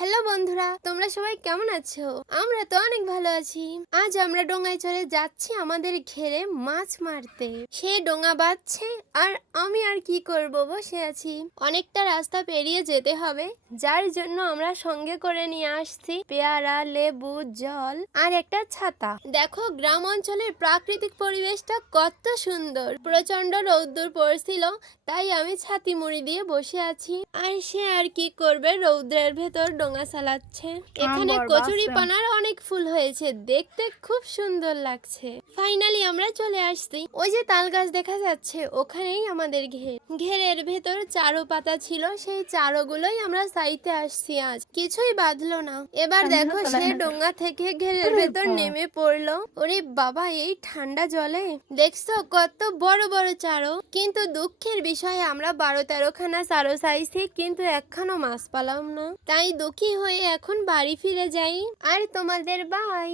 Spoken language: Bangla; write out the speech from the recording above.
হ্যালো বন্ধুরা, তোমরা সবাই কেমন আছো? আমরা তো অনেক ভালো আছি। আজ আমরা ডোঙায় চড়ে যাচ্ছি আমাদের ঘেরে মাছ মারতে। সে ডোঙা বাজছে আর আমি আর কি করব, বসে আছি। অনেকটা রাস্তা পেরিয়ে যেতে হবে, যার জন্য আমরা সঙ্গে করে নিয়ে আসছি পেয়ারা, লেবু, জল আর একটা ছাতা। দেখো গ্রাম অঞ্চলের প্রাকৃতিক পরিবেশটা কত সুন্দর। প্রচন্ড রৌদ্র পড়ছিল, তাই আমি ছাতি মুড়ি দিয়ে বসে আছি। আর সে আর কি করবে, রৌদ্রের ভেতর ডোঙা চালাচ্ছে। এখানে কচুরি পানার অনেক ফুল হয়েছে, দেখতে খুব সুন্দর লাগছে। ফাইনালি আমরা চলে আসছি। ওই যে তাল গাছ দেখা যাচ্ছে, ওখানেই আমাদের ঘেরের ভেতর চারো পাতা ছিল, সেই চারোগুলোই আমরা চাইতে আসছি। আজ কিছুই বাঁধলো না। এবার দেখো সে ডোঙা থেকে ঘেরের ভেতর নেমে পড়লো। ওরে বাবা, এই ঠান্ডা জলে দেখছো কত বড় বড় চারো। কিন্তু দুঃখের বিষয় আমরা 12-13 খানা চারো চাইছি, কিন্তু একখানো মাছ পেলাম না। তাই দুঃখী হয়ে এখন বাড়ি ফিরে যাই। আর তোমাদের বাই।